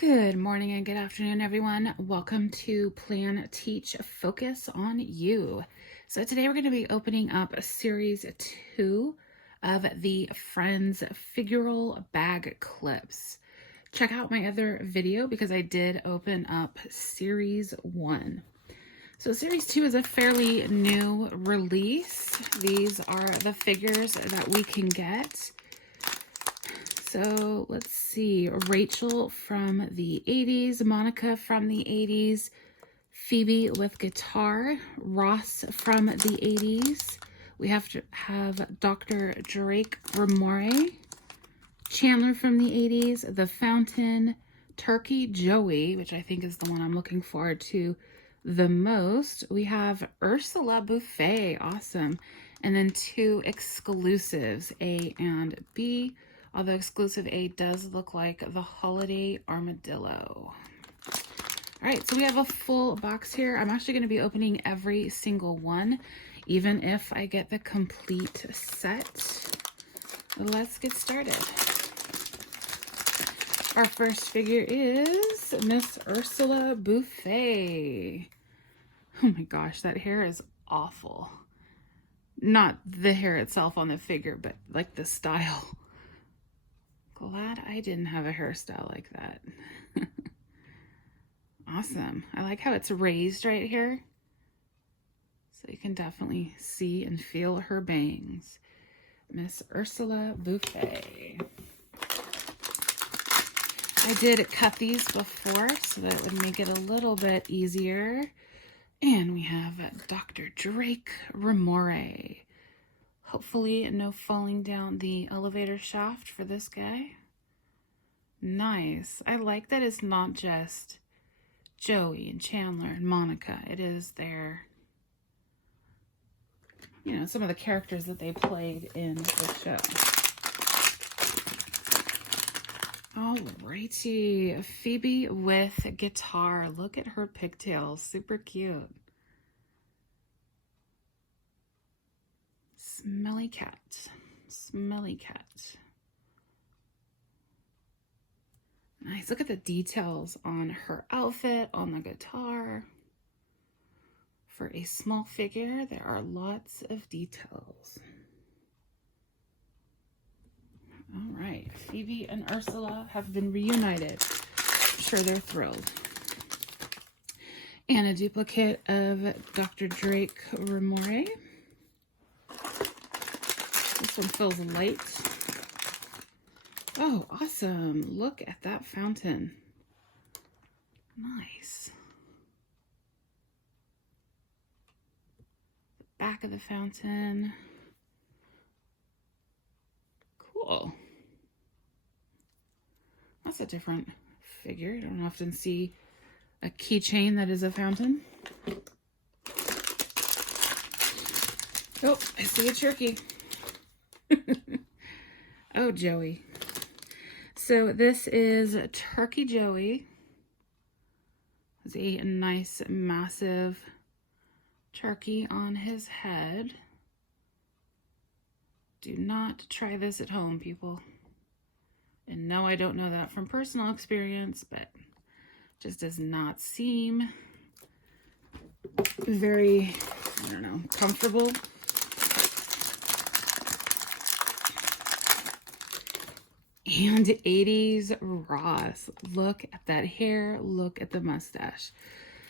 Good morning and good afternoon, everyone. Welcome to Plan, Teach, Focus on You. So today we're going to be opening up series 2 of the Friends Figural bag clips. Check out my other video because I did open up series 1. So series 2 is a fairly new release. These are the figures that we can get. So let's see, Rachel from the 80s, Monica from the 80s, Phoebe with guitar, Ross from the 80s. We have to have Dr. Drake Ramore, Chandler from the 80s, The Fountain, Turkey Joey, which I think is the one I'm looking forward to the most. We have Ursula Buffet, awesome. And then 2 exclusives, A and B. Although exclusive A does look like the Holiday Armadillo. All right, so we have a full box here. I'm actually going to be opening every single one, even if I get the complete set. Let's get started. Our first figure is Miss Ursula Buffet. Oh my gosh, that hair is awful. Not the hair itself on the figure, but like the style. Glad I didn't have a hairstyle like that. Awesome. I like how it's raised right here. So you can definitely see and feel her bangs. Miss Ursula Buffet. I did cut these before so that it would make it a little bit easier. And we have Dr. Drake Ramore. Hopefully no falling down the elevator shaft for this guy. Nice. I like that it's not just Joey and Chandler and Monica. It is their, some of the characters that they played in the show. Alrighty. Phoebe with guitar. Look at her pigtails. Super cute. Smelly cat. Smelly cat. Nice. Look at the details on her outfit, on the guitar. For a small figure, there are lots of details. All right. Phoebe and Ursula have been reunited. I'm sure they're thrilled. And a duplicate of Dr. Drake Ramore. This one feels light. Oh, awesome. Look at that fountain. Nice. The back of the fountain. Cool. That's a different figure. I don't often see a keychain that is a fountain. Oh, I see a turkey. Oh, Joey. So this is Turkey Joey. There's a nice, massive turkey on his head. Do not try this at home, people. And no, I don't know that from personal experience, but just does not seem very, comfortable. And 80s Ross. Look at that hair. Look at the mustache.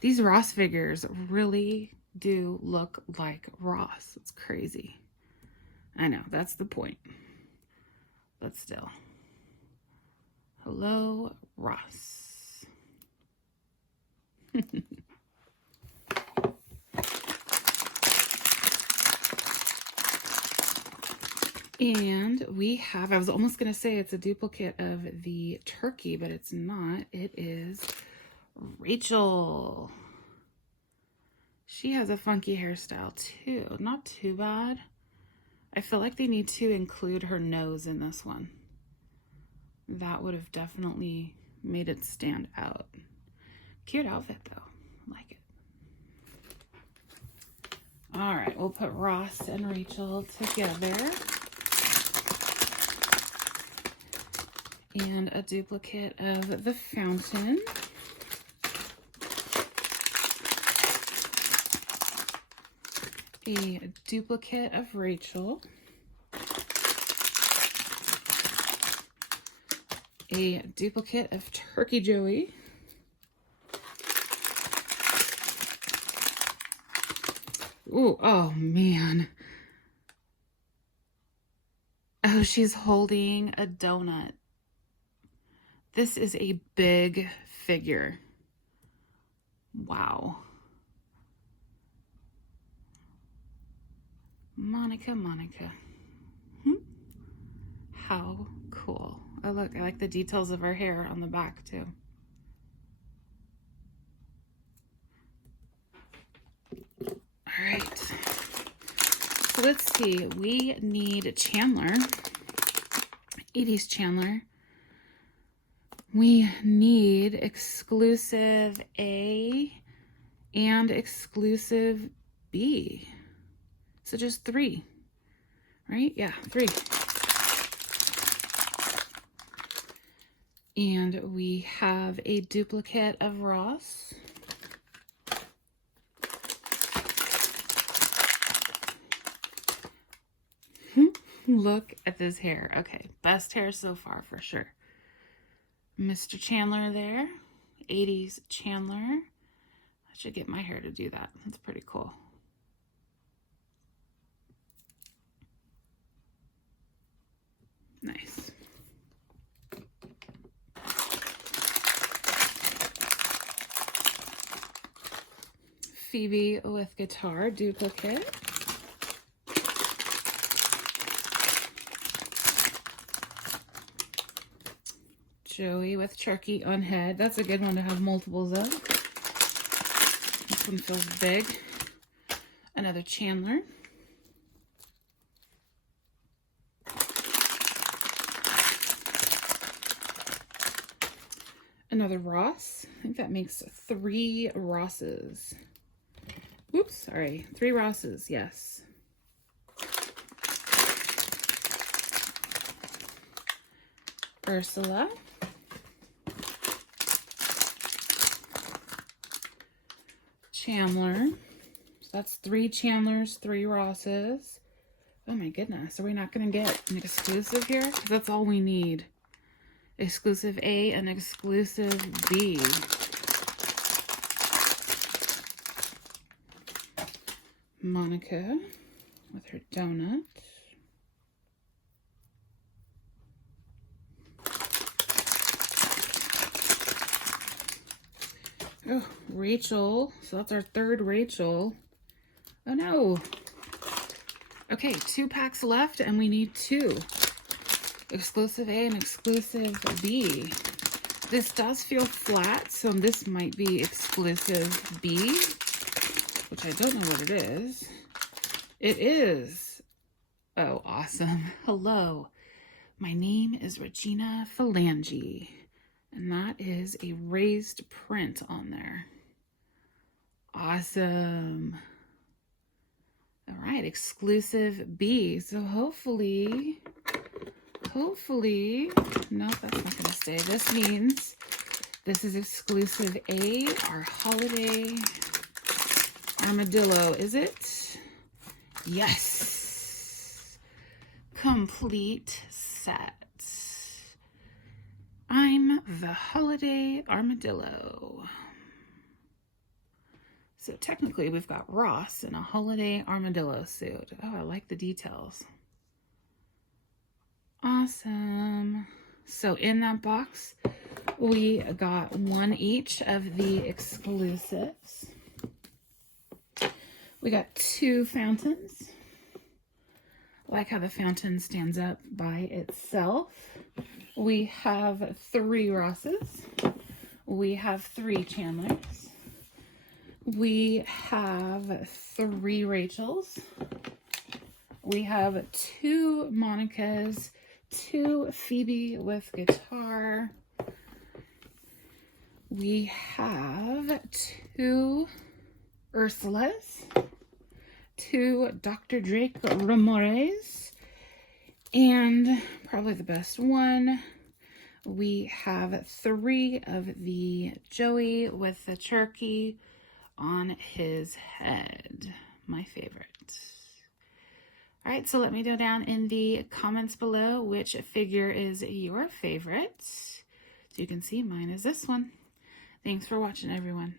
These Ross figures really do look like Ross. It's crazy. I know, that's the point. But still. Hello, Ross. And we have, I was almost going to say it's a duplicate of the turkey, but it's not. It is Rachel. She has a funky hairstyle too. Not too bad. I feel like they need to include her nose in this one. That would have definitely made it stand out. Cute outfit though. I like it. All right, we'll put Ross and Rachel together. And a duplicate of the fountain. A duplicate of Rachel. A duplicate of Turkey Joey. Ooh, oh man. Oh, she's holding a donut. This is a big figure. Wow. Monica. How cool. Oh, look, I like the details of her hair on the back too. All right. So let's see. We need Chandler. 80s Chandler. We need exclusive A and exclusive B. So just 3, right? Yeah, 3. And we have a duplicate of Ross. Look at this hair. Okay, best hair so far for sure. Mr. Chandler there. 80s Chandler. I should get my hair to do that. That's pretty cool. Nice. Phoebe with guitar duplicate. Joey with turkey on head. That's a good one to have multiples of. This one feels big. Another Chandler. Another Ross. I think that makes 3 Rosses. Oops, sorry. 3 Rosses, yes. Ursula. Chandler. So that's 3 Chandlers, 3 Rosses. Oh my goodness. Are we not going to get an exclusive here? Because that's all we need. Exclusive A and exclusive B. Monica with her donut. Oh, Rachel. So that's our 3rd Rachel. Oh no. Okay, 2 packs left and we need 2. Exclusive A and exclusive B. This does feel flat, so this might be exclusive B, which I don't know what it is. It is. Oh, awesome. Hello. My name is Regina Phalange, and that is a raised print on there. Awesome. All right, exclusive B. So hopefully, no, that's not going to stay. This means this is exclusive A, our holiday armadillo. Is it? Yes. Complete set. I'm the holiday armadillo. So technically we've got Ross in a holiday armadillo suit. Oh, I like the details. Awesome. So in that box, we got 1 each of the exclusives. We got 2 fountains. I like how the fountain stands up by itself. We have 3 Rosses. We have 3 Chandlers. We have 3 Rachels. We have 2 Monicas, 2 Phoebe with guitar. We have 2 Ursulas, 2 Dr. Drake Ramores, and probably the best one, We have 3 of the Joey with the turkey on his head. My favorite. All right, so let me know down in the comments below which figure is your favorite. So you can see mine is this one. Thanks for watching, everyone.